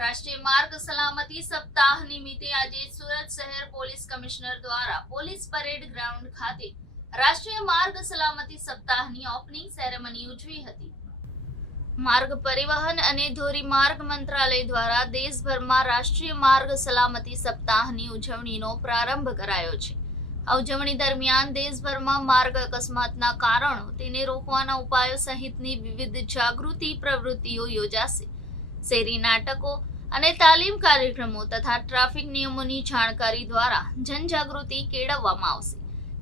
રાષ્ટ્રીય માર્ગ સલામતી સપ્તાહ નિમિત્તે આજે સુરત શહેર પોલીસ કમિશનર દ્વારા પોલીસ પરેડ ગ્રાઉન્ડ ખાતે રાષ્ટ્રીય માર્ગ સલામતી સપ્તાહની ઓપનિંગ સેરેમની ઉજવી હતી. માર્ગ પરિવહન અને ધોરીમાર્ગ મંત્રાલય દ્વારા દેશભરમાં રાષ્ટ્રીય માર્ગ સલામતી સપ્તાહની ઉજવણીનો પ્રારંભ કરાયો છે. ઉજવણી દરમિયાન દેશભરમાં માર્ગ અકસ્માતના કારણો, તેને રોકવાના ઉપાયો સહિતની વિવિધ જાગૃતિ પ્રવૃત્તિઓ યોજાશે. શેરી નાટકો અને તાલીમ કાર્યક્રમો તથા ટ્રાફિક નિયમોની જાણકારી દ્વારા જનજાગૃતિ કેળવવામાં આવશે,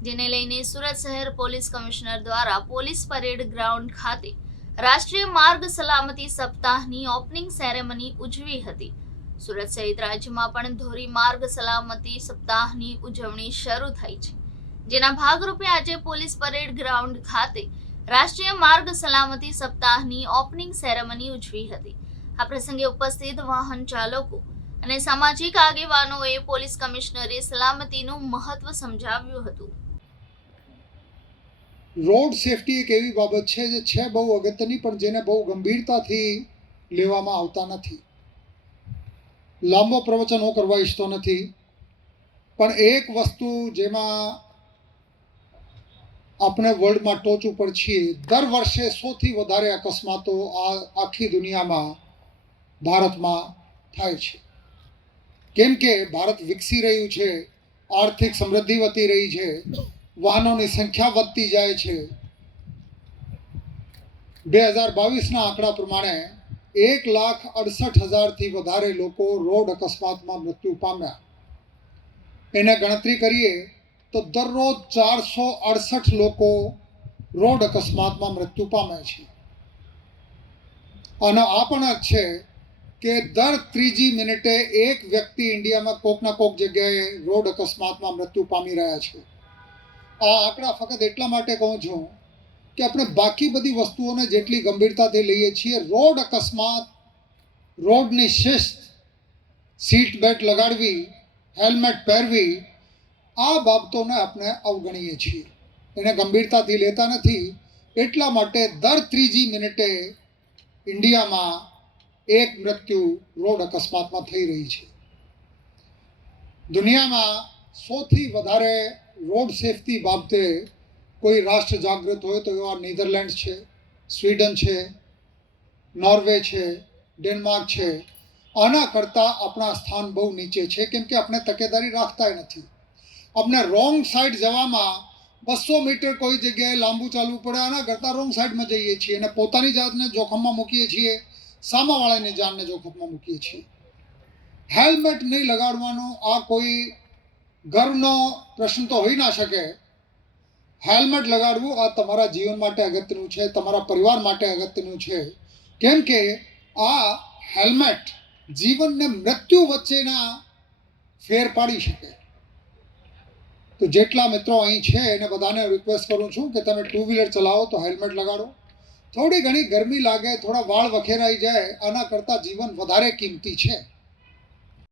જેને લઈને સુરત શહેર પોલીસ કમિશનર દ્વારા પોલીસ પરેડ ગ્રાઉન્ડ ખાતે રાષ્ટ્રીય માર્ગ સલામતી સપ્તાહની ઓપનિંગ સેરેમની ઉજવી હતી. સુરત સહિત રાજ્યમાં પણ ધોરી માર્ગ સલામતી સપ્તાહની ઉજવણી શરૂ થઈ છે. જેના ભાગરૂપે આજે પોલીસ પરેડ ગ્રાઉન્ડ ખાતે રાષ્ટ્રીય માર્ગ સલામતી સપ્તાહની ઓપનિંગ સેરેમની ઉજવી હતી. આ પ્રસંગે ઉપસ્થિત વાહન ચાલકો અને સામાજિક આગેવાનોએ પોલીસ કમિશનરે સલામતીનું મહત્વ સમજાવ્યું હતું. રોડ સેફટી એક એવી બાબત છે જે છે બહુ અગત્યની, પણ જેને બહુ ગંભીરતાથી લેવામાં આવતા નથી. લાંબો પ્રવચન કરવા ઈચ્છતો નથી, પણ એક વસ્તુ જેમાં આપણે વર્લ્ડમાં ટોચ ઉપર છીએ, દર વર્ષે સૌથી વધારે અકસ્માતો આ આખી દુનિયામાં ભારતમાં થાય છે. કેમ કે ભારત વિકસી રહ્યું છે, આર્થિક સમૃદ્ધિ વધી રહી છે, વાહનોની સંખ્યા વધતી જાય છે. બે હજાર બાવીસના આંકડા પ્રમાણે એક લાખ અડસઠ હજારથી વધારે લોકો રોડ અકસ્માતમાં મૃત્યુ પામ્યા. એને ગણતરી કરીએ તો દરરોજ ચારસો અડસઠ લોકો રોડ અકસ્માતમાં મૃત્યુ પામે છે. અને આ પણ છે કે દર ત્રીજી મિનિટે એક વ્યક્તિ ઇન્ડિયામાં કોકના કોક જગ્યાએ રોડ અકસ્માતમાં મૃત્યુ પામી રહ્યા છે. આ આંકડા ફક્ત એટલા માટે કહું છું કે આપણે બાકી બધી વસ્તુઓને જેટલી ગંભીરતાથી લઈએ છીએ, રોડ અકસ્માત, રોડની શિસ્ત, સીટ બેલ્ટ લગાડવી, હેલ્મેટ પહેરવી, આ બાબતોને આપણે અવગણીએ છીએ. એને ગંભીરતાથી લેતા નથી. એટલા માટે દર ત્રીજી મિનિટે ઇન્ડિયામાં એક મૃત્યુ રોડ અકસ્માતમાં થઈ રહી છે. દુનિયામાં સૌથી વધારે રોડ સેફટી બાબતે કોઈ રાષ્ટ્ર જાગૃત હોય તો એવા નેધરલેન્ડ છે, સ્વીડન છે, નોર્વે છે, ડેનમાર્ક છે. આના કરતાં આપણા સ્થાન બહુ નીચે છે, કેમ કે આપણે તકેદારી રાખતા નથી. આપણે રોંગ સાઈડ જવામાં બસો મીટર કોઈ જગ્યાએ લાંબુ ચાલવું પડે, આના કરતાં રોંગ સાઈડમાં જઈએ છીએ અને પોતાની જાતને જોખમમાં મૂકીએ છીએ. સામાવાળાની જાનને જોખમમાં મૂકીએ છીએ. હેલ્મેટ નહીં લગાડવાનો આ કોઈ ગર્વનો પ્રશ્ન તો હોઈ ના શકે. હેલ્મેટ લગાડવું આ તમારા જીવન માટે અગત્યનું છે, તમારા પરિવાર માટે અગત્યનું છે. કેમ કે આ હેલ્મેટ જીવનને મૃત્યુ વચ્ચેના ફેર પાડી શકે. તો જેટલા મિત્રો અહીં છે, એને બધાને રિક્વેસ્ટ કરું છું કે તમે ટુ વ્હીલર ચલાવો તો હેલ્મેટ લગાડો. થોડી ઘણી ગરમી લાગે થોડા વાળ વખેરાઈ જાય આના કરતાં જીવન વધારે કિંમતી છે.